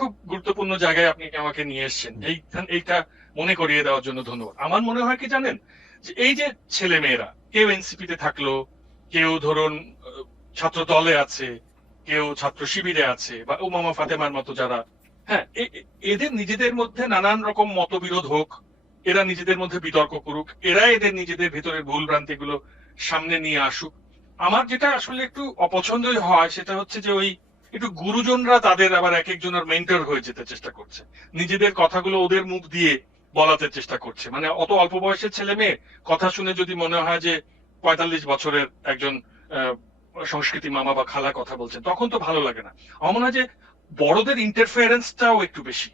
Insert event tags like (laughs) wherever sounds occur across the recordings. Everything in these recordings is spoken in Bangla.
খুব গুরুত্বপূর্ণ জায়গায় আপনি আমাকে নিয়ে এইটা মনে করিয়ে দেওয়ার জন্য ধন্যবাদ। আমার মনে হয় কি জানেন? যে এই যে ছেলে মেয়েরা কেউ থাকল, কেউ ধরুন ছাত্র দলে আছে, কেউ ছাত্র শিবিরে আছে, বা উমামা ফাতেমার মতো যারা হ্যাঁ এদের নিজেদের মধ্যে নানান রকম মতবিরোধ হোক, এরা নিজেদের মধ্যে বিতর্ক করুক, এরা এদের নিজেদের ভেতরের ভুল ভ্রান্তি গুলো সামনে নিয়ে আসুক আমার যেটা আসলে একটু অপছন্দই হয়, সেটা হচ্ছে যে ওই একটু গুরুজনরা তাদের আবার এক একজনের মেন্টর হয়ে যেতে চেষ্টা করছে। নিজেদের কথাগুলো ওদের মুখ দিয়ে বলাতে চেষ্টা করছে। মানে অত অল্প বয়সের ছেলে মেয়ে, কথা শুনে যদি মনে হয় যে পঁয়তাল্লিশ বছরের একজন সংস্কৃতি মামা বা খালা কথা বলছে তখন তো ভালো লাগে না। আমার মনে হয় যে বড়দের ইন্টারফারেন্সটাও একটু বেশি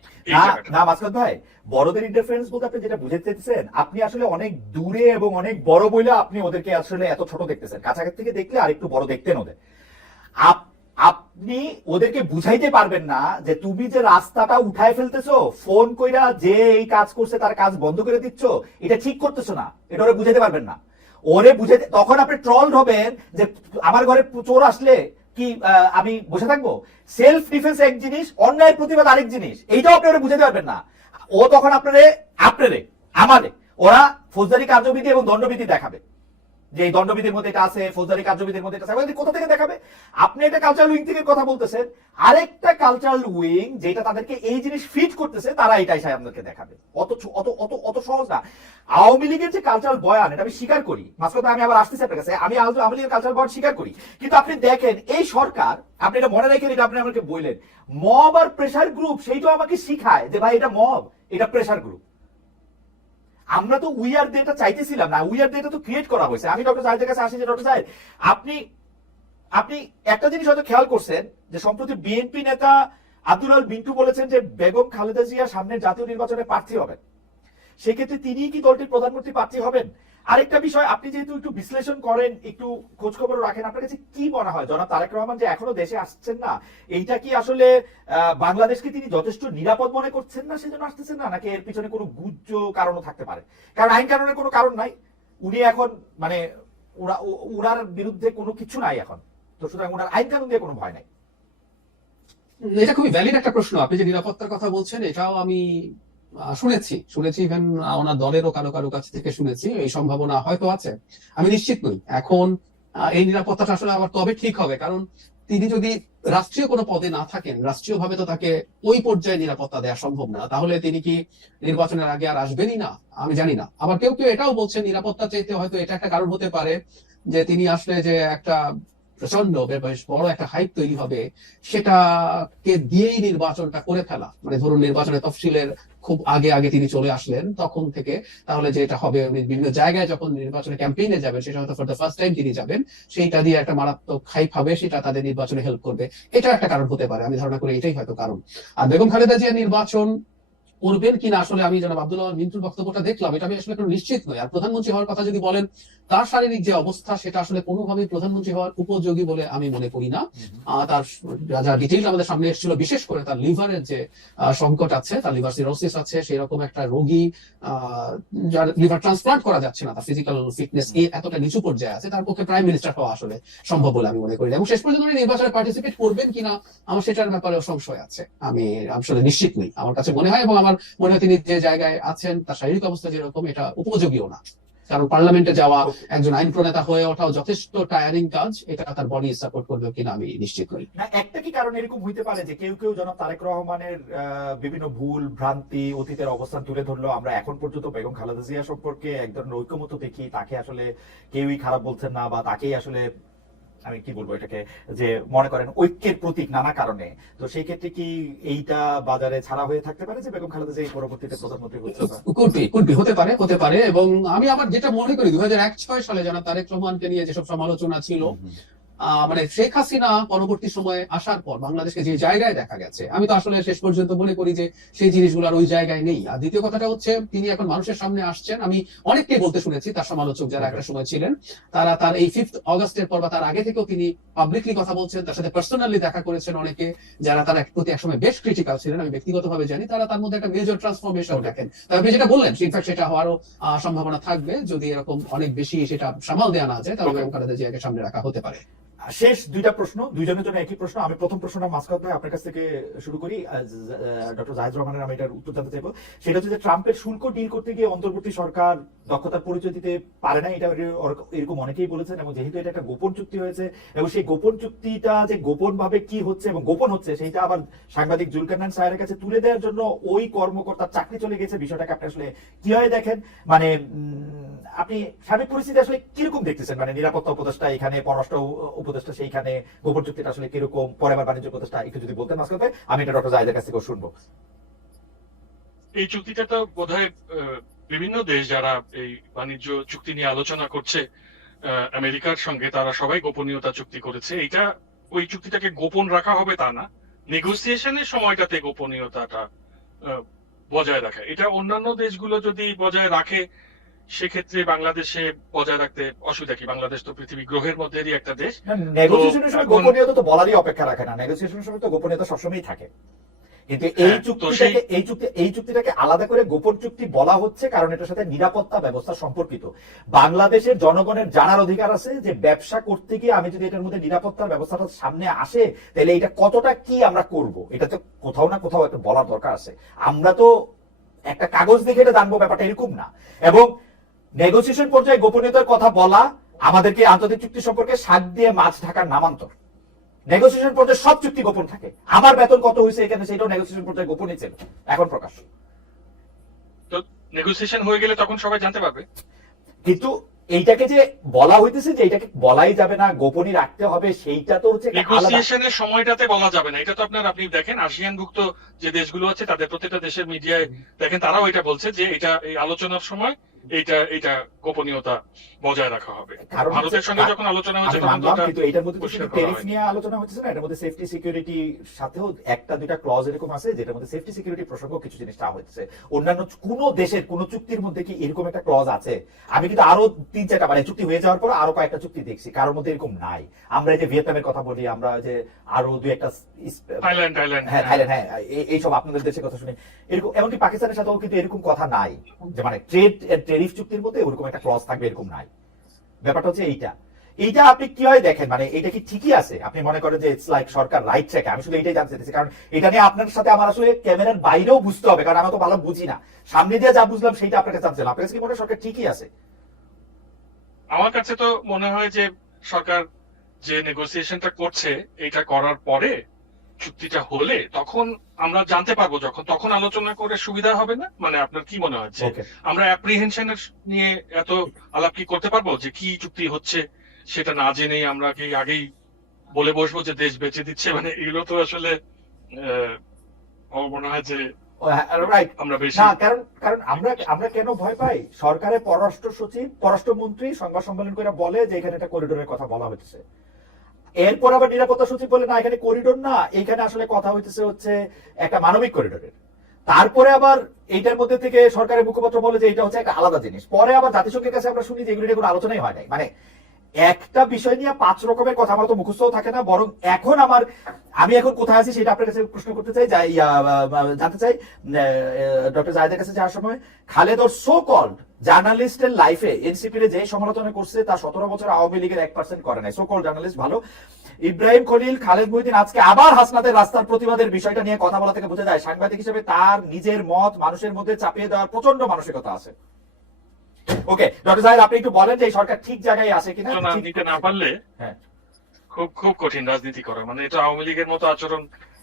না মাসকাত ভাই বড়দের ইন্টারফারেন্স বলতে আপনি যেটা বুঝতে চেয়েছেন আপনি আসলে অনেক দূরে এবং অনেক বড় বইলে আপনি ওদেরকে আসলে এত ছোট দেখতেছেন। কাছাকাছি থেকে দেখলে আর একটু বড় দেখতেন ওদের। আপ- আপনি ওদেরকে বুঝাইতে পারবেন না যে তুমি যে রাস্তাটা উঠায় ফেলতেছো ফোন কইরা যে এই কাজ করছে তার কাজ বন্ধ করে দিচ্ছ এটা ঠিক করতেছো না। এটা ওরা বুঝাইতে পারবেন না। ওরে বুঝাইতে তখন আপনি ট্রল হবেন যে আমার ঘরে চোর আসলে কি আমি বসে থাকব? সেলফ ডিফেন্স এক জিনিস অন্যায় প্রতিবাদ আরেক জিনিস। এইটাও আপনারা বুঝাতে পারবেন না। ও তখন আপনারে আপনারে, আমারে, ওরা ফৌজদারি কার্যবিধি এবং দণ্ডবিধি দেখাবে। যে দণ্ডবিধির মধ্যে এটা আছে, ফৌজদারি কার্যবিধির মধ্যে এটা আছে কোথা থেকে দেখাবে? আপনি একটা কালচারাল উইং থেকে কথা বলতেছেন, আরেকটা কালচারাল উইং যেটা তাদেরকে এই জিনিস ফিট করতেছে, তারা এটাই সাহেব আপনাদেরকে দেখাবে। অত অত অত অত সহজ না। আওয়ামী লীগের যে কালচারাল বয়ান, এটা আমি স্বীকার করি। মাঝখানে আমি আবার আসতেছি আপনার কাছে, আমি আওয়ামী লীগের কালচারাল বয়ান স্বীকার করি। কিন্তু আপনি দেখেন, এই সরকার, আপনি এটা মনে রেখে এটা আপনি আমাকে বললেন মব আর প্রেশার গ্রুপ সেইটাও আমাকে শিখায় যে ভাই, এটা মব এটা প্রেশার গ্রুপ আমরা তো উই আর ডেটা চাইতেছিলাম না উই আর ডেটা তো ক্রিয়েট করা হয়েছে। আমি ডক্টর জাহিদের কাছে আসি যে ডক্টর জাহিদ আপনি আপনি একটা জিনিস হয়তো খেয়াল করছেন যে, সম্প্রতি বিএনপি নেতা আব্দুল আল বিন্টু বলেছেন যে, বেগম খালেদা জিয়া সামনের জাতীয় নির্বাচনে প্রার্থী হবেন। সেক্ষেত্রে তিনি কি দলটির প্রধানমন্ত্রী প্রার্থী হবেন? আরেকটা বিষয়, আপনি যেহেতু একটু বিশ্লেষণ করেন, একটু খোঁজ খবর রাখেন, আপনার কাছে কি মনে হয়? জনাব তারেক রহমান যে এখনও দেশে আসছেন না, এইটা কি আসলে বাংলাদেশকে তিনি যথেষ্ট নিরাপদ মনে করছেন না, সেজন্য আসতেছেন না? নাকি এর পিছনে কোনো গুজ্জ কারণও থাকতে পারে? কারণ আইন কারণের কোনো কারণ নাই। উনি এখন মানে ওনার বিরুদ্ধে কোনো কিছু নাই এখন। তো সুতরাং ওনার আইন কানুন দিয়ে কোনো ভয় নাই। এটা খুবই ভ্যালিড একটা প্রশ্ন। আপনি যে নিরাপত্তার কথা বলছেন, এটাও আমি শুনেছি শুনেছি ইভেন ওনার দলেরও কারও কারও কাছ থেকে শুনেছি, এই সম্ভাবনা হয়তো আছে। আমি নিশ্চিত নই। এখন এই নিরাপত্তাটা আসলে আবার কবে ঠিক হবে? কারণ তিনি যদি রাষ্ট্রীয় কোনো পদে না থাকেন, রাষ্ট্রীয়ভাবে তো তাকে ওই পর্যায়ে নিরাপত্তা দেওয়া সম্ভব না। তাহলে তিনি কি নির্বাচনের আগে আর আসবেনই না? আমি জানি না। আবার কেউ কেউ এটাও বলছেন, নিরাপত্তা চাইতে হয়তো এটা একটা কারণ হতে পারে যে তিনি আসলে যে একটা প্রচণ্ড বেশ বড় একটা হাইপ তৈরি হবে, সেটাকে দিয়েই নির্বাচনটা করে ফেলা। মানে ধরুন নির্বাচনের তফসিলের খুব আগে আগে তিনি চলে আসলেন, তখন থেকে তাহলে যেটা হবে বিভিন্ন জায়গায় যখন নির্বাচনে ক্যাম্পেইনে যাবেন, সেটা হয়তো ফর দ্য ফার্স্ট টাইম তিনি যাবেন, সেইটা দিয়ে একটা মারাত্মক হাইপ হবে, সেটা তাদের নির্বাচনে হেল্প করবে। এটা একটা কারণ হতে পারে, আমি ধারণা করি এটাই হয়তো কারণ। আর বেগম খালেদা জিয়া নির্বাচন করবেন কিনা আসলে আমি জানাব আব্দুল্লাহ মিন্টুর বক্তব্যটা দেখলাম এটা আমি আসলে কোনো নিশ্চিত নই। আর প্রধানমন্ত্রী হওয়ার কথা যদি বলেন তার শারীরিক যে অবস্থা সেটা আসলে কোনোভাবেই প্রধানমন্ত্রী হওয়ার উপযোগী বলে আমি মনে করি না। তার যা ডিটেইল আমাদের সামনে এসেছিল বিশেষ করে তার লিভারের যে সংকট আছে তার লিভার সিরোসিস আছে সেই রকম একটা রোগী যার লিভার ট্রান্সপ্লান্ট করা যাচ্ছে না তার ফিজিক্যাল ফিটনেস এতটা নিচু পর্যায়ে আছে তার পক্ষে প্রাইম মিনিস্টার হওয়া আসলে সম্ভব বলে আমি মনে করি এবং শেষ পর্যন্ত নির্বাচনে পার্টিসিপেট করবেন কিনা আমার সেটার ব্যাপারেও সংশয় আছে। আমি আসলে নিশ্চিত নই আমার কাছে মনে হয় এবং আমার মনে হয় তিনি যে জায়গায় আছেন, তার শারীরিক অবস্থা যেরকম, এটা উপযোগীও না। কারণ পার্লামেন্টে যাওয়া একজন আইন প্রণেতা হয়ে ওঠাও যথেষ্ট টায়ারিং কাজ, এটা তার বডি সাপোর্ট করবে কিনা আমি নিশ্চিত নই একটা কি কারণ এরকম হইতে পারে যে কেউ কেউ জনাব তারেক রহমানের বিভিন্ন ভুল, ভ্রান্তি, অতীতের অবস্থান তুলে ধরলো? আমরা এখন পর্যন্ত বেগম খালেদা জিয়া সম্পর্কে এক ধরনের ঐক্যমত দেখি, তাকে আসলে কেউই খারাপ বলছেন না বা তাকেই আসলে আমি কি বলব এটাকে যে মনে করেন ঐক্যের প্রতীক নানা কারণে। তো সেই ক্ষেত্রে কি এইটা বাজারে ছাড়া হয়ে থাকতে পারে যে বেগম খালেদা যে এই পরবর্তীতে প্রধানমন্ত্রী হচ্ছে হতে পারে হতে পারে এবং আমি আমার যেটা মনে করি দুই হাজার এক ছয় সালে যারা তারেক রহমানকে নিয়ে যেসব সমালোচনা ছিল মানে শেখ হাসিনা পরবর্তী সময়ে আসার পর বাংলাদেশকে যে জায়গায় দেখা গেছে আমি তো আসলে শেষ পর্যন্ত মনে করি যে সেই জিনিসগুলো আর ওই জায়গায় নেই। আর দ্বিতীয় কথাটা হচ্ছে তিনি এখন মানুষের সামনে আসছেন। আমি অনেককে বলতে শুনেছি তার সমালোচক যারা একটা সময় ছিলেন তারা তার এই ফিফথ অগস্টের পর বা তার আগে থেকেও তিনি পাবলিকলি কথা বলছেন তার সাথে পার্সোনালি দেখা করেছেন অনেকে যারা তার এক- প্রতি একসময় বেশ ক্রিটিক্যাল ছিলেন আমি ব্যক্তিগতভাবে জানি তারা তার মধ্যে একটা মেজর ট্রান্সফরমেশন দেখেন। আপনি যেটা বললেন ইনফ্যাক্ট সেটা হওয়ারও সম্ভাবনা থাকবে যদি এরকম অনেক বেশি সেটা সামাল দেওয়া না যায় তাহলে খালেদা জিয়াকে সামনে রাখা হতে পারে। শেষ দুইটা প্রশ্ন, দুইজনের জন্য একই প্রশ্ন। আমি প্রথম প্রশ্নটা মাসকাত ভাই আপনার কাছ থেকে শুরু করি। ডক্টর জাহিদ রহমানের আমি এটার উত্তর জানতে চাইব। সেটা হচ্ছে যে ট্রাম্পের শুল্ক ডিল করতে গিয়ে অন্তর্বর্তী সরকার দক্ষতার পরিচয় দিতে পারে না এটা এরকম অনেকেই বলেছেন। এবং যেহেতু এটা একটা গোপন চুক্তি হয়েছে, এবং সেই গোপন চুক্তিটা যে গোপন ভাবে কি হচ্ছে এবং গোপন হচ্ছে, সেইটা আবার সাংবাদিক জুলকারনান সাহেবের কাছে তুলে দেওয়ার জন্য ওই কর্মকর্তার চাকরি চলে গেছে। বিষয়টাকে আপনি আসলে কীভাবে দেখেন? মানে আপনি সার্বিক পরিস্থিতি আসলে কীরকম দেখতেছেন? মানে নিরাপত্তা উপদেষ্টা এখানে, পররাষ্ট্র উপদেষ্টা সেইখানে গোপন চুক্তিটা আসলে কীরকম, পরে আবার বাণিজ্য উপদেষ্টা একটু যদি বলতেন মাঝখানে আমি এটা ডক্টর জাহিদের কাছ থেকেও শুনব। এই চুক্তিটা তো বোধহয় বিভিন্ন দেশ যারা এই বাণিজ্য চুক্তি নিয়ে আলোচনা করছে আমেরিকার সঙ্গে তারা সবাই গোপনীয়তা চুক্তি করেছে। এটা ওই চুক্তিটাকে গোপন রাখা হবে তা না, নেগোসিয়েশনের সময়টাতে গোপনীয়তাটা বজায় রাখা। এটা অন্যান্য দেশগুলো যদি বজায় রাখে সেক্ষেত্রে বাংলাদেশে বজায় রাখতে অসুবিধা কি? বাংলাদেশ তো পৃথিবী গ্রহের মধ্যেরই একটা দেশ। নেগোসিয়েশনের সময় গোপনীয়তা তো বলারই অপেক্ষা রাখে না। নেগোসিয়েশনের সময় তো গোপনীয়তা সবসময়ই থাকে। কিন্তু এই হ্যাঁ, চুক্তিটাকে এই চুক্তি এই চুক্তিটাকে আলাদা করে গোপন চুক্তি বলা হচ্ছে কারণ এটার সাথে নিরাপত্তা ব্যবস্থা সম্পর্কিত। বাংলাদেশের জনগণের জানার অধিকার আছে যে ব্যবসা করতে গিয়ে আমি যদি এটার মধ্যে নিরাপত্তার ব্যবস্থাটা সামনে আসে তাহলে এটা কতটা কি আমরা করব? এটা তো কোথাও না কোথাও একটা বলার দরকার আছে। আমরা তো একটা কাগজ দেখে এটা জানব ব্যাপারটা এরকম না। এবং নেগোসিয়েশন পর্যায়ে গোপনীয়তার কথা বলা আমাদেরকে আন্তর্জাতিক চুক্তি সম্পর্কে শাক দিয়ে মাছ ঢাকার নামান্তর। নেগোসিয়েশন পর্যায়ে সব চুক্তি গোপন থাকে। আমার বেতন কত হয়েছে এখানে সেটাও নেগোসিয়েশন পর্যায়ে গোপনই ছিল এখন প্রকাশ। তো নেগোসিয়েশন হয়ে গেলে তখন সবাই জানতে পারবে? কিন্তু এইটাকে যে বলা হইতেছে যে এটাকে বলাই যাবে না গোপনই রাখতে হবে সেইটা তো হচ্ছে নেগোসিয়েশনের সময়টাতে বলা যাবে না। এটা তো আপনার আপনি দেখেন আসিয়ান ভুক্ত যে দেশগুলো আছে তাদের প্রত্যেকটা দেশের মিডিয়ায় দেখেন তারাও এটা বলছে যে এটা এই আলোচনার সময় এটা এটা গোপনীয়তা বজায় রাখা হবে। ভারতের সঙ্গে যখন আলোচনা হচ্ছে কিন্তু এটার মধ্যে হয়নি। নিয়ে আলোচনা হচ্ছে না এটার মধ্যে সেফটি সিকিউরিটি সাথেও একটা দুইটা ক্লজ এরকম আছে যেটার মধ্যে সেফটি সিকিউরিটি প্রসঙ্গ কিছু জিনিস হচ্ছে। অন্যান্য কোন দেশের কোন চুক্তির মধ্যে কি এরকম একটা ক্লজ আছে? আমি কিন্তু আরও তিন চারটা মানে চুক্তি হয়ে যাওয়ার পর আরও কয়েকটা চুক্তি দেখছি কারোর মধ্যে এরকম নাই। আমরা এই যে ভিয়েতনামের কথা বলি আমরা যে আরও দুই একটা থাইল্যান্ড থাইল্যান্ড হ্যাঁ থাইল্যান্ড হ্যাঁ এইসব আপনাদের দেশের কথা শুনে এরকম এমনকি পাকিস্তানের সাথেও কিন্তু এরকম কথা নাই। যে মানে ট্রেড টেরিফ চুক্তির মধ্যে ওরকম একটা ক্লজ থাকবে এরকম নাই। ব্যাপারটা হচ্ছে এইটা। এইটা আপনি কীভাবে দেখেন মানে এটা কি ঠিকই আছে? আপনি মনে করেন যে ইটস লাইক সরকার রাইট ট্র্যাকে আমি শুধু এটাই জানতে চাইছি কারণ এটা নিয়ে আপনার সাথে আমার আসলে ক্যামেরার বাইরেও বুঝতে হবে কারণ আমি তো ভালো বুঝি না। সামনে দিয়ে যা বুঝলাম সেইটা আপনার কাছে জানতে আপনার কাছে কি মনে হয় সরকার ঠিকই আছে? আমার কাছে তো মনে হয় যে সরকার যে নেগোসিয়েশনটা করছে এটা করার পরে চুক্তিটা হলে তখন আমরা জানতে পারব যখন তখন আলোচনা করে সুবিধা হবে না? মানে আপনার কি মনে হচ্ছে আমরা অ্যাপ্রিহেনশনের নিয়ে এত আলাপ কি করতে পারব যে কি চুক্তি হচ্ছে সেটা না জেনেই আমরা কি আগেই বলে বসবো যে দেশ বেঁচে দিচ্ছে? মানে এগুলো তো আসলে আহ, মনে হয় যে আমরা বেশি না কারণ কারণ আমরা আমরা কেন ভয় পাই? সরকারের পররাষ্ট্র সচিব পররাষ্ট্রমন্ত্রী সংবাদ সম্মেলন করে বলে যে এখানে একটা করিডোরের কথা বলা হচ্ছে। এরপর আবার নিরাপত্তা সচিব বলে, না, এখানে করিডোর না, এখানে আসলে কথা হইতেছে হচ্ছে একটা মানবিক করিডোরের তারপরে আবার এইটার মধ্যে থেকে সরকারের মুখপাত্র বলে যে, এটা হচ্ছে একটা আলাদা জিনিস। পরে আবার জাতিসংঘের কাছে আমরা শুনি যে, এগুলো নিয়ে কোনো আলোচনাই হয় নাই। মানে একটা বিষয় নিয়ে পাঁচ রকমের কথা আমার তো মুখস্থ থাকে না, বরং এখন আমার, আমি এখন কোথায় আছি সেটা আপনার কাছে প্রশ্ন করতে চাই, যাই জানতে চাই ডক্টর জাহেদের কাছে যাওয়ার সময়। খালেদ ওর সো কল্ড জার্নালিস্টের লাইফে এনসিপির যে সমালোচনা করছে, তা সতেরো বছর আওয়ামী লীগের এক পার্সেন্ট করে নাই। সো কল্ড জার্নালিস্ট ভালো। ইব্রাহিম খলিল, খালেদ মহিদিন আজকে আবার হাসনাতের রাস্তার প্রতিবাদের বিষয়টা নিয়ে কথা বলা থেকে বোঝা যায়। সাংবাদিক হিসেবে তার নিজের মত মানুষের মধ্যে চাপিয়ে দেওয়ার প্রচণ্ড মানসিকতা আছে। ওকে ডক্টর জাহেদ আপনি একটু বলেন যে সরকার ঠিক জায়গায় আছে কিনা? না নিতে না পারলে হ্যাঁ। খুব খুব কঠিন রাজনীতি করা। মানে এটা আওয়ামী লীগের মতো আচরণ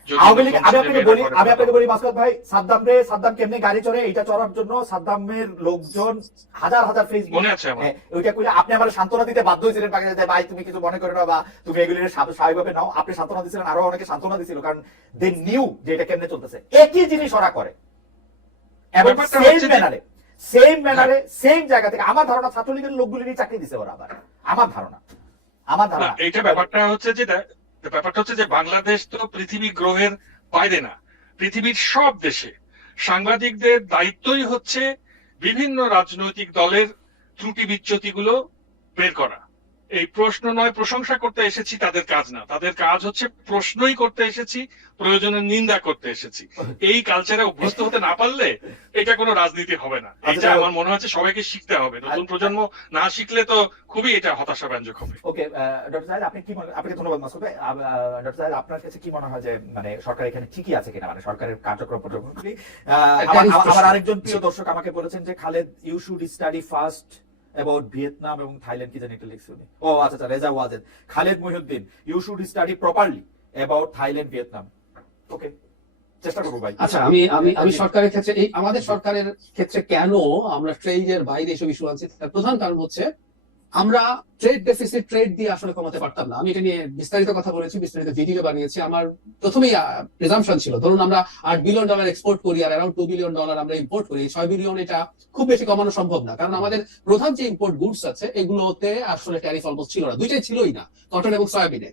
আওয়ামী লীগ আমি আপনাকে বলি আমি আপনাকে বলি মাসকাত ভাই সাদ্দাম রে সাদ্দাম কেমনে গাড়ি চড়ে এটা চড়ার জন্য সাদ্দামের লোকজন হাজার হাজার ফেসবুক মনে আছে আমার। হ্যাঁ, ওইটা কইলে আপনি আমার সান্ত্বনা দিতে বাধ্য হয়েছিলেন পাকিস্তানে ভাই তুমি কিছু মনে করো না বা তুমি এগুলি স্বাভাবিকভাবে নাও। আপনি সান্ত্বনা দিয়েছিলেন আরও অনেকে সান্ত্বনা দিছিল কারণ দে নিউ যে এটা কেমনে চলতেছে। একই জিনিস ওরা করে। এবং সেম সেম ম্যানারে সেম জায়গা থেকে আমার ধারণা ছাত্রলীগের লোকগুলিরই চাকরি দিছে ওরা আবার। আমার ধারণা। আমার ধারণা। এইটা ব্যাপারটা হচ্ছে যে ব্যাপারটা হচ্ছে যে বাংলাদেশ তো পৃথিবী গ্রহের বাইরে না পৃথিবীর সব দেশে। সাংবাদিকদের দায়িত্বই হচ্ছে বিভিন্ন রাজনৈতিক দলের ত্রুটি বিচ্যুতিগুলো বের করা। এই প্রশ্ন নয় প্রশংসা করতে এসেছি তাদের কাজ না। তাদের কাজ হচ্ছে প্রশ্নই করতে এসেছি প্রয়োজনে নিন্দা করতে এসেছি। এই কালচারে অভ্যস্ত হতে না পারলে এটা কোনো রাজনীতি হবে না। এটা আচ্ছা, আমার মনে হচ্ছে সবাইকে শিখতে হবে। নতুন প্রজন্ম না শিখলে তো খুবই এটা হতাশাব্যঞ্জক হবে। ওকে ডক্টর সাহেব আপনি কি মনে আপনাকে ধন্যবাদ মাসুদ ভাই। ডক্টর সাহেব আপনার কাছে কি মনে হয় যে মানে সরকার এখানে ঠিকই আছে কিনা? মানে সরকারের কার্যক্রম পর্যবেক্ষণ আমার আরেকজন প্রিয় দর্শক আমাকে বলেছেন যে Khaled you should study first about Vietnam এবং থাইল্যান্ড কি জানি একটা লিখছে উনি। ও আচ্ছা আচ্ছা Reza Wajed. Khaled Mohiuddin you should study properly about Thailand Vietnam okay চেষ্টা করব ভাই। আচ্ছা আমি আমি আমি সরকারের ক্ষেত্রে, এই আমাদের সরকারের ক্ষেত্রে কেন আমরা ট্রেডের বাইরে এসব ইস্যু আনছি? প্রধান কারণ হচ্ছে আমরা ট্রেড ডেফিসিট ট্রেড দিয়ে আসলে কমাতে পারতাম না। আমি এটা নিয়ে বিস্তারিত কথা বলেছি, বিস্তারিত ভিডিও বানিয়েছি। আমার প্রথমেই প্রিজামশন ছিল। ধরুন আমরা আট বিলিয়ন ডলার এক্সপোর্ট করি আর অ্যারাউন্ড টু বিলিয়ন ডলার আমরা ইম্পোর্ট করি। ছয় বিলিয়ন এটা খুব বেশি কমানো সম্ভব না। কারণ আমাদের প্রধান যে ইম্পোর্ট গুডস আছে, এগুলোতে আসলে ট্যারিফ অলমোস্ট ছিল না। দুইটাই ছিলই না কটন এবং সয়াবিনে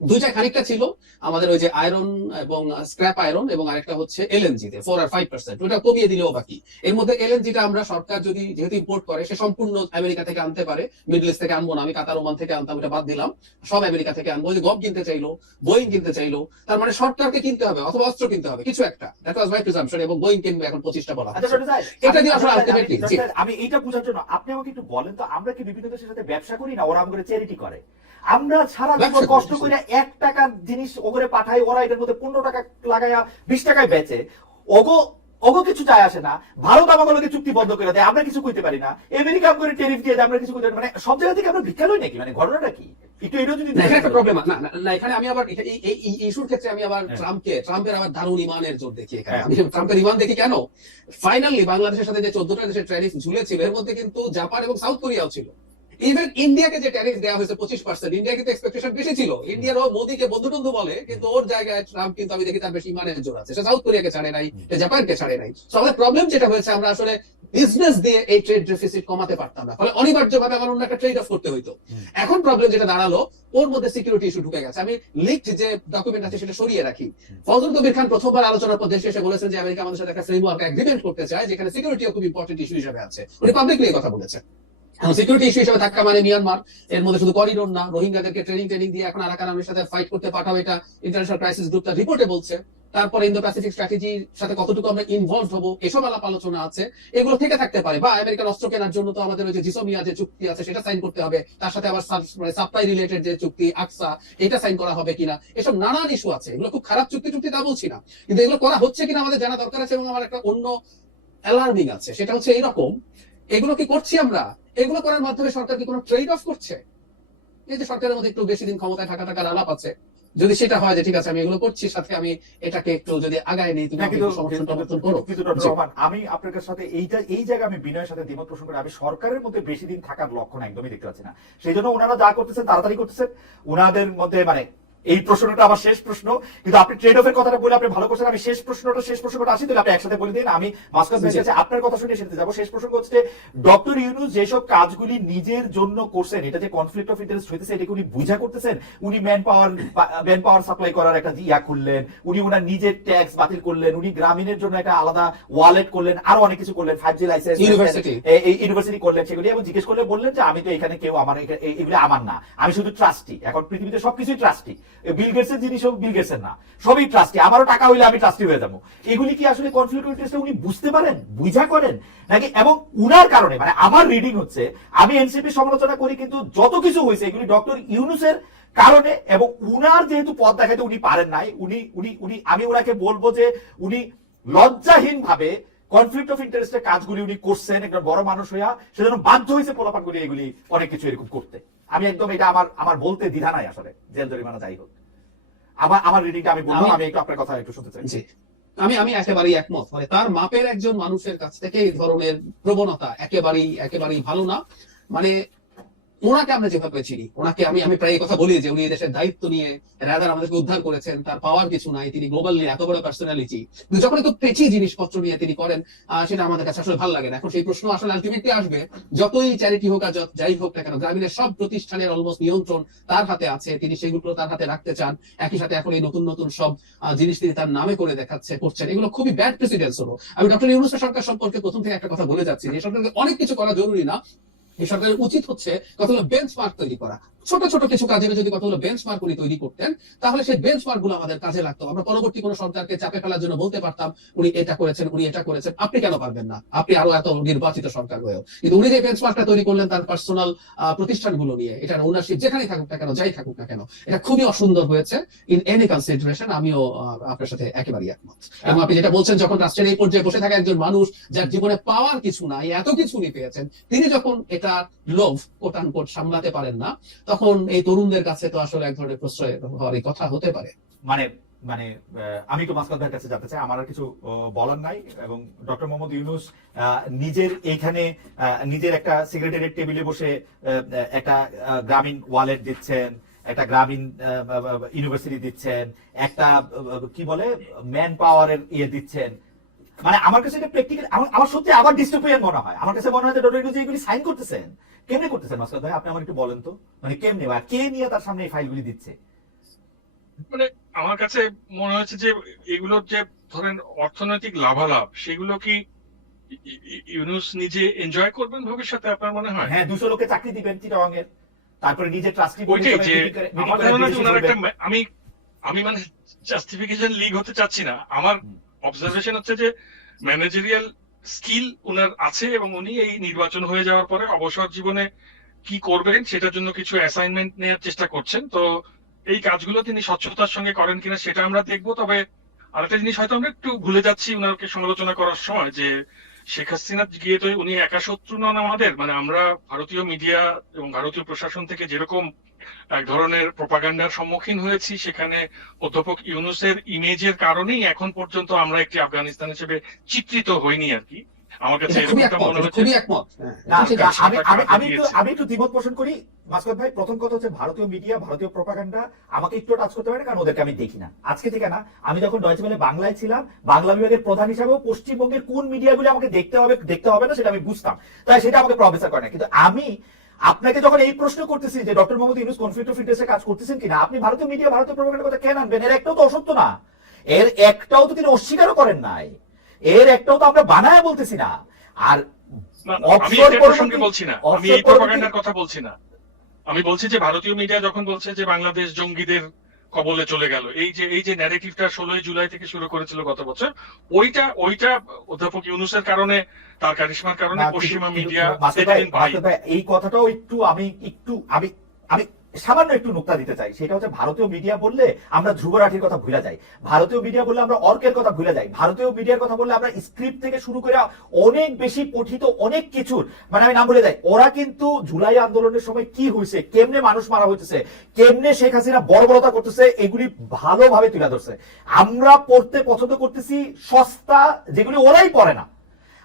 দুইটাই খানিকটা ছিল। আমাদের ওই যে আয়রন এবং স্ক্র্যাপ আয়রন এবং আরেকটা হচ্ছে এলএনজি তে ফোর আর ফাইভ পার্সেন্ট ওটা কমিয়ে দিলেও বাকি। এর মধ্যে এলএনজিটা আমরা সরকার যদি যেহেতু ইম্পোর্ট করে সে সম্পূর্ণ আমেরিকা থেকে আনতে পারে। মিডল ইস্ট থেকে আনব না আমি কাতার ওমান থেকে আনতাম এটা বাদ দিলাম। সব আমেরিকা থেকে আনব। যে গম কিনতে চাইলো বোয়িং কিনতে চাইলো তার মানে সরকারকে কিনতে হবে অথবা অস্ত্র কিনতে হবে কিছু একটা। দ্যাট ওয়াজ মাই প্রিজাম্পশন এবং বোয়িং কিনবে এখন পঁচিশটা বলা আচ্ছা এটা দিয়ে আসলে ultimately, আমি- এইটা বোঝার জন্য আপনি আমাকে একটু বলেন তো আমরা কি বিভিন্ন দেশের সাথে ব্যবসা করি না ওরা আমাদের চ্যারিটি করে? আমরা সারা জীবন কষ্ট। করে এক টাকার জিনিস ওগরে পাঠাই ওরা এটার মধ্যে পনেরো টাকা লাগাইয়া বিশ টাকায় বেচে। ওগো ওগো কিছু চায় আসে না। ভারত আমাগুলোকে চুক্তি বন্ধ করে দেয় আমরা কিছু কইতে পারি না। আমেরিকা করে টেরিফ দিয়ে দেয়, আমরা কিছু পারি মানে সব জায়গা থেকে আমরা ভিক্ষা লই নাকি? মানে ঘটনাটা কি? একটু যদি একটা প্রবলেম না এখানে আমি আবার এই ইস্যুর ক্ষেত্রে আমি আবার হ্যাঁ। ট্রাম্পকে ট্রাম্পের আবার দারুণ ইমানের জোর দেখি এখানে। হ্যাঁ। আমি ট্রাম্পের ইমান দেখি কেন? ফাইনালি বাংলাদেশের সাথে যে চোদ্দটা দেশের ট্যারিফ ঝুলেছিল এর মধ্যে কিন্তু জাপান এবং সাউথ কোরিয়াও ছিল। ইভেন ইন্ডিয়াকে যে ট্যারিফ দেওয়া হয়েছে পঁচিশ পার্সেন্ট ইন্ডিয়া কিন্তু এক্সপেকটেশন বেশি ছিল। ইন্ডিয়ার ও মোদীকে বন্ধু টন্ধু বলে কিন্তু ওর জায়গায় ট্রাম্প কিন্তু আমি দেখি তার বেশি ইমানের জোর আছে। সে সাউথ কোরিয়াকে ছাড়ে নাই জাপানকে ছাড়ে নাই। তো আমাদের প্রবলেম যেটা হয়েছে আমরা আসলে বিজনেস দিয়ে এই ট্রেড ডেফিসিট কমাতে পারতাম না। ফলে অনিবার্যভাবে আমার অন্য একটা ট্রেড অফ করতে হইতো। এখন প্রবলেম যেটা দাঁড়াল ওর মধ্যে সিকিউরিটি ইস্যু ঢুকে গেছে। আমি লিখড যে ডকুমেন্ট আছে সেটা সরিয়ে রাখি। ফজল কবির খান প্রথমবার আলোচনার পর দেশে এসে বলেছেন যে আমেরিকা আমাদের সাথে একটা ফ্রেমওয়ার্ক এগ্রিমেন্ট করতে চায় যেখানে সিকিউরিটিও খুব ইম্পর্টেন্ট ইস্যু হিসেবে আছে। উনি পাবলিকলি কথা বলেছেন। সিকিউরিটি ইস্যু হিসেবে মানে মিয়ানমার এর মধ্যে শুধু করিডোর না, রোহিঙ্গাদেরকে ট্রেনিং ট্রেনিং দিয়ে এখন আরাকান সাথে ফাইট করতে পাঠাও, এটা ইন্টারন্যাশনাল ক্রাইসিস রিপোর্টে বলছে। তারপরে ইন্দো প্যাসিফিক স্ট্র্যাটেজির সাথে কতটুকু আমরা ইনভলভ এসব আলাপ আলোচনা আছে, এগুলো থেকে থাকতে পারে। বা অস্ত্র কেনার জন্য তো আমাদের যে জিসোমিয়া যে চুক্তি আছে, সেটা সাইন করতে হবে। তার সাথে আবার সাপ্লাই রিলেটেড যে চুক্তি আকসা এটা সাইন করা হবে কিনা, এসব নানান ইস্যু আছে। এগুলো খুব খারাপ চুক্তি চুক্তি তা বলছি না। কিন্তু এগুলো করা হচ্ছে কিনা আমাদের জানা দরকার আছে এবং আমার একটা অন্য অ্যালার্মিং আছে। সেটা হচ্ছে এইরকম এগুলো কি করছি আমরা? এগুলো করার মাধ্যমে সরকার কি কোনো ট্রেড অফ করছে? এই যে সরকারের মধ্যে একটু বেশি দিন ক্ষমতায় থাকা থাকার আলাপ আছে। যদি সেটা হয় যে ঠিক আছে আমি এগুলো করছি সাথে আমি এটাকে একটু যদি আগায় নিই তুমি সমর্থন সমর্থন করো। রহমান, আমি আপনার সাথে এইটা এই জায়গায় আমি বিনয়ের সাথে দ্বিমত পোষণ করি। আমি সরকারের মধ্যে বেশি দিন থাকার লক্ষণ একদমই দেখতে পাচ্ছি না। সেই জন্য ওনারা যা করতেছেন তাড়াতাড়ি করতেছেন। ওনাদের মধ্যে মানে এই প্রশ্নটা আমার শেষ প্রশ্ন। কিন্তু আপনি ট্রেড অফের কথাটা বলে আপনি ভালো করছেন। আমি শেষ প্রশ্নটা শেষ প্রশ্নটা আসি তাহলে আপনি একসাথে বলে দিন। আমি মাস্কাস ভাইয়ের জি। কাছে আপনার কথা শুনে সেটাতে যাব। শেষ প্রসঙ্গ হচ্ছে ডক্টর ইউনুস যেসব কাজগুলি নিজের জন্য করছেন এটা যে কনফ্লিক্ট অফ ইন্টারেস্ট হইতেছে এটাকে উনি বুঝা করতেছেন? উনি man power man power supply করার একটা ইয়া খুললেন উনি ওনার নিজের ট্যাক্স বাতিল করলেন উনি গ্রামীণের জন্য একটা আলাদা ওয়ালেট করলেন আরও অনেক কিছু করলেন five G licence University। University করলেন সেগুলি এবং জিজ্ঞেস করলে বললেন যে আমি তো এখানে কেউ আমার এগুলি আমার না। আমি শুধু ট্রাস্টি এখন পৃথিবীতে সবকিছুই ট্রাস্টি বিল গেটসের জিনিস হোক বিল না। সবই ট্রাস্টি আমারও টাকা হইলে আমি ট্রাস্টি হয়ে যাব। এগুলি কি আসলে কনফ্লিক্ট উনি বুঝতে পারেন, বুঝা করেন? নাকি এবং উনার কারণে মানে আমার রিডিং হচ্ছে, আমি সমালোচনা করি, কিন্তু যত কিছু হয়েছে, এগুলি ডক্টর ইউনুসের কারণে এবং উনার যেহেতু পথ দেখাতে উনি পারেন নাই, উনি উনি উনি, আমি ওনাকে বলব যে উনি লজ্জাহীন ভাবে কনফ্লিক্ট অফ ইন্টারেস্টের কাজগুলি উনি করছেন একটা বড় মানুষ হইয়া সেজন্য বাধ্য হয়েছে পোলাপান এগুলি অনেক কিছু এরকম করতে। আমি একদম এটা আমার আমার বলতে দ্বিধা নাই আসলে জেল জরিমানা যাই হোক। আবার আমার রিডিংটা আমি বললাম আমি- আমি একটু আপনার কথা একটু শুনতে চাই। আমি আমি একেবারেই একমত। মানে তার মাপের একজন মানুষের কাছ থেকে এই ধরনের প্রবণতা একেবারেই একেবারেই ভালো না। মানে ওনাকে আমরা যেভাবে চিনি ওনাকে আমি আমি প্রায় কথা বলি যে উনি দেশের দায়িত্ব নিয়ে রাদার আমাদেরকে উদ্ধার করেছেন, তার পাওয়ার কিছু নাই, তিনি গ্লোবাল নিয়ে এত বড় পার্সোনালিটি যখন একটু পেঁচি জিনিসপত্র নিয়ে তিনি করেন সেটা আমাদের কাছে আসলে ভালো লাগে না। এখন সেই প্রশ্ন আসলে আলটিমেটলি আসবে, যতই চ্যারিটি হোক আর যাই হোক না কেন, গ্রামীণের সব প্রতিষ্ঠানের অলমোস্ট নিয়ন্ত্রণ তার হাতে আছে, তিনি সেগুলো তার হাতে রাখতে চান। একই সাথে এখন এই নতুন নতুন সব জিনিস তিনি তার নামে করে দেখাচ্ছে, করছেন। এগুলো খুবই ব্যাড প্রেসিডেন্স হলো আমি ডক্টর ইউনুসের সরকার সম্পর্কে প্রথম থেকে একটা কথা বলে যাচ্ছি যে সরকারকে অনেক কিছু করা জরুরি না। এই সরকারের উচিত হচ্ছে কতগুলো বেঞ্চমার্ক তৈরি করা। ছোট ছোট কিছু কাজের যদি কতগুলো বেঞ্চমার্ক উনি তৈরি করতেন, তাহলে সেই বেঞ্চমার্কগুলো আমাদের কাজে লাগতো। আমরা পরবর্তী কোনো সরকারকে চাপে ফেলার জন্য বলতে পারতাম, উনি এটা করেছেন, উনি এটা করেছেন। আপনি কেন পারবেন না? আপনি আরও এত নির্বাচিত সরকার হয়েও। কিন্তু উনি যে বেঞ্চমার্কটা তৈরি করলেন তার পার্সোনাল প্রতিষ্ঠানগুলো নিয়ে এটার ওনারশিপ যেখানেই থাকুক না কেন, যাই থাকুক না কেন, এটা খুবই অসুন্দর হয়েছে। ইন এনি কনসিডারেশন আমিও আপনার সাথে একেবারেই একমত। এবং আপনি যেটা বলছেন, যখন রাষ্ট্রের এই পর্যায়ে বসে থাকা একজন মানুষ যার জীবনে পাওয়ার কিছু নাই, এত কিছু উনি পেয়েছেন, তিনি যখন এটা লোভ কোটান কোট সামলাতে পারেন না, তখন এই তরুণদের কাছে তো আসলে এক ধরনের প্রশ্রয় হওয়ার কথা হতে পারে। মানে মানে আমি একটু মাসকাত কাছে জানতে চাই আমার আর কিছু বলার নাই এবং ডক্টর মোহাম্মদ ইউনুস নিজের এইখানে আহ, নিজের একটা সেক্রেটারিয়েট টেবিলে বসে একটা গ্রামীণ ওয়ালেট দিচ্ছেন একটা গ্রামীণ ইউনিভার্সিটি দিচ্ছেন একটা কি বলে ম্যান পাওয়ারের ইয়ে দিচ্ছেন মানে আমার কাছে এটা প্র্যাকটিক্যাল আমার সত্যি আবার ডিস্টোপিয়ান মনে হয়। আমার কাছে মনে হয় যে ইউনুস এগুলি সাইন করতেছেন কেমনে করতেছেন মাসকাত ভাই আপনি আমার একটু বলেন তো। মানে কেমনে বা কে নিয়ে তার সামনে এই ফাইলগুলি দিচ্ছে? মানে আমার কাছে মনে হচ্ছে যে এগুলোর যে ধরেন অর্থনৈতিক লাভালাভ সেগুলো কি ইউনুস নিজে এনজয় করবেন ভবিষ্যতে আপনার মনে হয়? হ্যাঁ দুশো লোকে চাকরি দিবেন চিটাং এর তারপরে নিজে ট্রাস্টি ওইটাই যে আমার ধারণা যে ওনার একটা আমি আমি মানে জাস্টিফিকেশন লিগ হতে চাচ্ছি না। আমার। অবজারভেশন হচ্ছে যে ম্যানেজারিয়াল স্কিল উনার আছে এবং উনি এই নির্বাচন হয়ে যাওয়ার পরে অবসর জীবনে কি করবেন সেটার জন্য কিছু অ্যাসাইনমেন্ট নেওয়ার চেষ্টা করছেন। তো এই কাজগুলো তিনি স্বচ্ছতার সঙ্গে করেন কিনা সেটা আমরা দেখব। তবে আরেকটা জিনিস হয়তো আমরা একটু ভুলে যাচ্ছি উনাকে সমালোচনা করার সময় যে শেখ হাসিনা গিয়ে তো উনি একা শত্রু নন আমাদের। মানে আমরা ভারতীয় মিডিয়া এবং ভারতীয় প্রশাসন থেকে যেরকম এক ধরনের প্রপাগান্ডার সম্মুখীন হয়েছি। সেখানে অধ্যাপক ইউনুসের ইমেজের কারণেই এখন পর্যন্ত আমরা একটি আফগানিস্তান হিসেবে চিত্রিত হইনি আর কি। আমার কাছে মনে হ্যাঁ, আছে। আমি আমি আমি একটু দ্বিমত পোষণ করি। মাসকাত ভাই প্রথম কথা হচ্ছে ভারতীয় মিডিয়া ভারতীয় প্রপাগান্ডা আমাকে একটু টাচ করতে পারে কারণ ওদেরকে আমি দেখি না। আজকে থেকে না আমি যখন ডয়চে বেলে বাংলায় ছিলাম বাংলা বিভাগের প্রধান হিসাবেও পশ্চিমবঙ্গের কোন মিডিয়াগুলো আমাকে দেখতে হবে দেখতে হবে না সেটা আমি বুঝতাম। তাই সেটা আমাকে প্রফেসর করে না কিন্তু আমি আপনাকে যখন এই প্রশ্ন করতেছি যে doctor Mohammad Yunus conflict of ইন্টারেস্টে কাজ করতেছেন কিনা আপনি ভারতীয় মিডিয়া ভারতীয় প্রভাবের কথা কেন আনবেন? এর একটাও তো অসত্য না। এর একটাও তো তিনি অস্বীকারও করেন নাই। এর একটাও তো আমরা বানায় বলতেছি না। আর না, না, আমি অবসর এটা প্রসঙ্গে বলছি না। আমি এই প্রপাগান্ডার কথা বলছি না। আমি বলছি যে ভারতীয় মিডিয়া যখন বলছে যে বাংলাদেশ জঙ্গিদের কবলে চলে গেল। এই যে এই যে ন্যারেটিভটা ষোলোই জুলাই থেকে শুরু করেছিল গত বছর ওইটা ওইটা অধ্যাপক ইউনুসের কারণে তার কারিশমার কারণে পশ্চিমা মিডিয়া এই কথাটাও একটু আমি একটু আমি আমি সামান্য একটু নোক্তা দিতে চাই। সেটা হচ্ছে ভারতীয় মিডিয়া বললে আমরা ধ্রুব রাঠির কথা ভুলে যাই। ভারতীয় মিডিয়া বললে আমরা অর্কের কথা ভুলে যাই। ভারতীয় মিডিয়ার কথা বললে আমরা স্ক্রিপ্ট থেকে শুরু করে অনেক বেশি পঠিত অনেক কিছুর মানে আমি নাম বলে যাই। ওরা কিন্তু জুলাই আন্দোলনের সময় কি হয়েছে কেমনে মানুষ মারা হইতেছে, কেমনে শেখ হাসিনা বর্বরতা করতেছে, এগুলি ভালোভাবে তুলে ধরছে। আমরা পড়তে পছন্দ করতেছি সস্তা, যেগুলি ওরাই পড়ে না।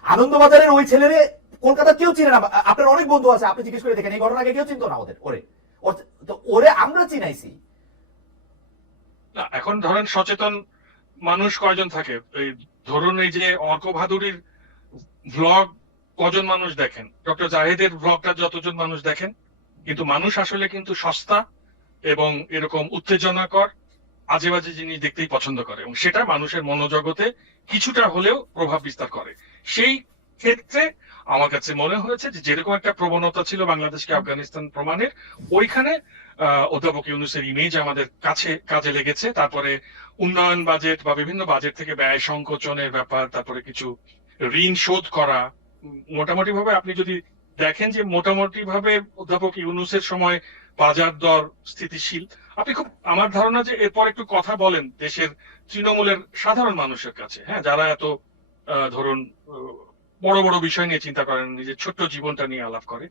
আনন্দবাজারের ওই ছেলেরে কলকাতা কেউ চিনে না। আপনার অনেক বন্ধু আছে, আপনি জিজ্ঞেস করে দেখেন, এই ঘটনা আগে কেউ চিনতো না ওদের ওর- তো ওরে আমরা চিনাইছি। না, এখন ধরেন সচেতন মানুষ কয়জন থাকে? এই ধরুন এই যে অর্ক ভাদুরীর ভ্লগ কজন মানুষ দেখেন? ডক্টর জাহেদের ভ্লগটা যতজন মানুষ দেখেন কিন্তু মানুষ আসলে কিন্তু সস্তা এবং এরকম উত্তেজনাকর আজে বাজে জিনিস দেখতেই পছন্দ করে এবং সেটা মানুষের মনোজগতে কিছুটা হলেও প্রভাব বিস্তার করে। সেই ক্ষেত্রে আমার কাছে মনে হয়েছে যে যেরকম একটা প্রবণতা ছিল বাংলাদেশকে আফগানিস্তান প্রমাণের, ওইখানে অধ্যাপক ইউনুসের ইমেজ আমাদের কাছে, কাজে লেগেছে। তারপরে উন্নয়ন বাজেট বা বিভিন্ন বাজেট থেকে ব্যয় সংকোচনের ব্যাপার, তারপরে কিছু ঋণ শোধ করা। মোটামুটি ভাবে আপনি যদি দেখেন যে মোটামুটি ভাবে অধ্যাপক ইউনুসের সময় বাজার দর স্থিতিশীল, আপনি খুব, আমার ধারণা যে এরপর একটু কথা বলেন দেশের তৃণমূলের সাধারণ মানুষের কাছে। হ্যাঁ যারা এত ধরুন বড় বড় বিষয় নিয়ে চিন্তা করেন নিজের ছোট্ট জীবনটা নিয়ে আলাপ করে।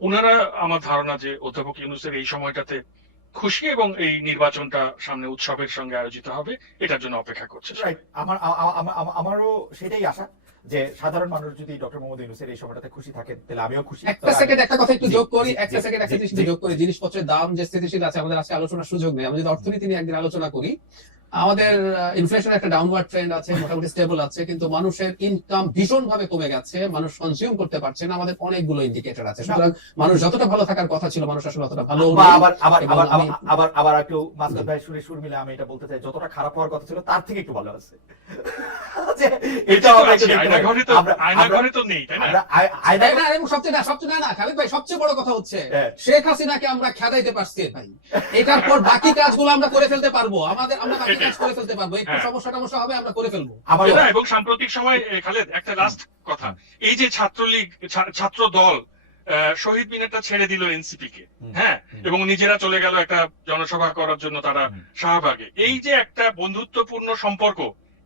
ওনারা আমার ধারণা যে অধ্যাপক ইউনুসের এই সময়টাতে খুশি এবং এই নির্বাচনটা সামনে উৎসবের সঙ্গে আয়োজিত হবে এটার জন্য অপেক্ষা করছে। আমার আমারও সেটাই আশা যে সাধারণ মানুষ যদি ডক্টর মোহাম্মদ ইউনুসের এই সময়টাতে খুশি থাকেন তাহলে আমিও খুশি। একটা সেকেন্ড একটা কথা একটু যোগ করি একটা সেকেন্ড একটা জিনিস। যোগ করি। জিনিসপত্রের দাম যে স্থিতিশীল আছে আমাদের আজকে আলোচনার সুযোগ নেই। আমরা যদি অর্থনীতি নিয়ে একদিন আলোচনা করি আমাদের ইনফ্লেশন একটা ডাউনওয়ার্ড ট্রেন্ড আছে মোটামুটি স্টেবল আছে কিন্তু মানুষের ইনকাম ভীষণ ভাবে কমে গেছে মানুষ কনজিউম করতে পারছে না আমাদের অনেকগুলো ইন্ডিকেটর আছে। সুতরাং মানুষ যতটা ভালো থাকার কথা ছিল মানুষ আসলে অতটা ভালো আবার আবার আবার আবার- আবার একটু মাসকাত ভাই সুরে সুর মিলে আমি এটা বলতে চাই যতটা খারাপ হওয়ার কথা ছিল তার থেকে একটু ভালো আছে। (laughs) এটা সবচেয়ে সবচেয়ে না খালিদ ভাই সবচেয়ে বড় কথা হচ্ছে। শেখ হাসিনাকে আমরা খেদাইতে পারছি ভাই। এটার পর বাকি কাজগুলো আমরা করে ফেলতে পারব। আমাদের আমরা কাজ করে ফেলতে পারব। একটু হ্যাঁ। সমস্যা টমস্যা হবে আমরা করে ফেলব। এবং সাম্প্রতিক সময় খালেদ একটা লাস্ট কথা। এই যে ছাত্রলীগ ছাত্র দল শহীদ মিনারটা ছেড়ে দিল এনসিপি কে হ্যাঁ? এবং নিজেরা চলে গেল একটা জনসভা করার জন্য তারা শাহবাগে। এই যে একটা বন্ধুত্বপূর্ণ সম্পর্ক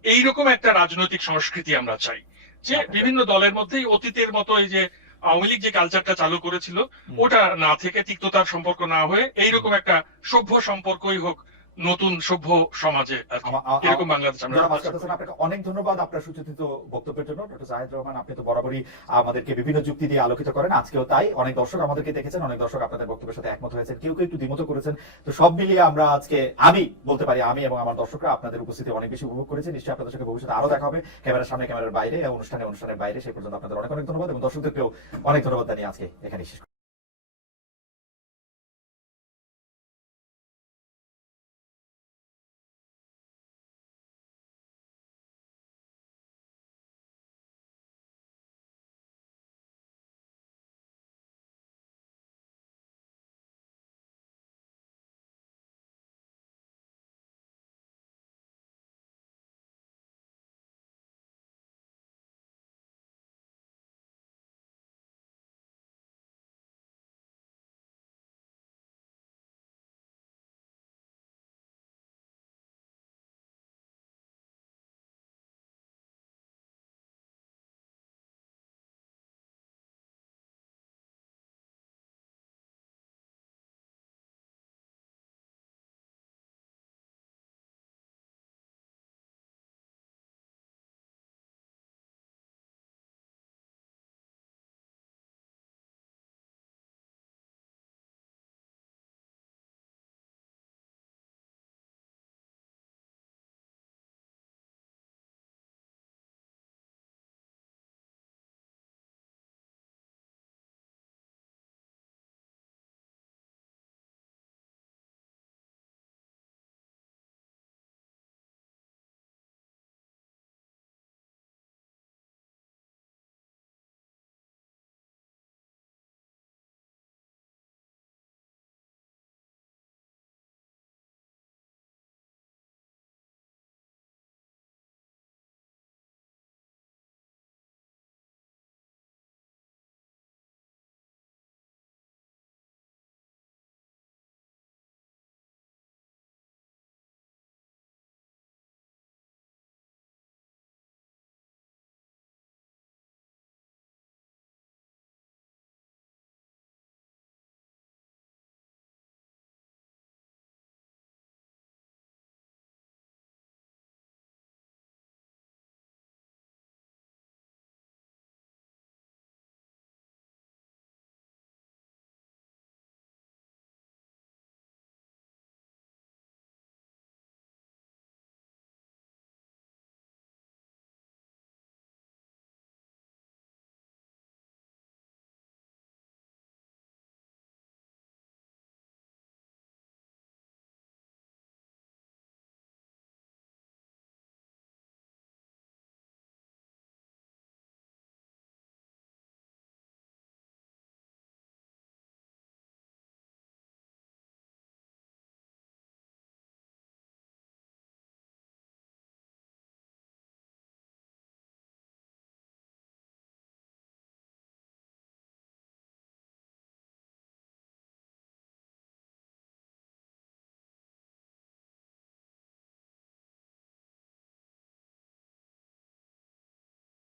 এইরকম একটা রাজনৈতিক সংস্কৃতি আমরা চাই। যে আচ্ছা। বিভিন্ন দলের মধ্যেই অতীতের মতো এই যে আওয়ামী লীগ যে কালচারটা চালু করেছিল ওটা না থেকে তিক্ততার সম্পর্ক না হয়ে এইরকম একটা সভ্য সম্পর্কই হোক নতুন সভ্য সমাজে এরকম বাংলাদেশ আপনাকে অনেক ধন্যবাদ আপনার সুচিন্তিত বক্তব্যের জন্য। ডক্টর জাহেদ রহমান আপনি তো বরাবরই আমাদেরকে বিভিন্ন যুক্তি দিয়ে আলোকিত করেন। আজকেও তাই। অনেক দর্শক আমাদেরকে দেখেছেন অনেক দর্শক আপনাদের বক্তব্যের সাথে একমত হয়েছেন কেউ কেউ একটু দ্বিমত করেছেন। তো সব মিলিয়ে আমরা আজকে আমি বলতে পারি আমি এবং আমার দর্শকরা আপনাদের উপস্থিতি অনেক বেশি উপভোগ করেছি। নিশ্চয়ই আপনাদের সঙ্গে ভবিষ্যতে আরও দেখা হবে। ক্যামেরার সামনে ক্যামেরার বাইরে অনুষ্ঠানে অনুষ্ঠানের বাইরে সেই পর্যন্ত আপনাদের অনেক অনেক ধন্যবাদ এবং দর্শকদেরকেও অনেক ধন্যবাদ জানিয়ে আজকে এখানে শেষ।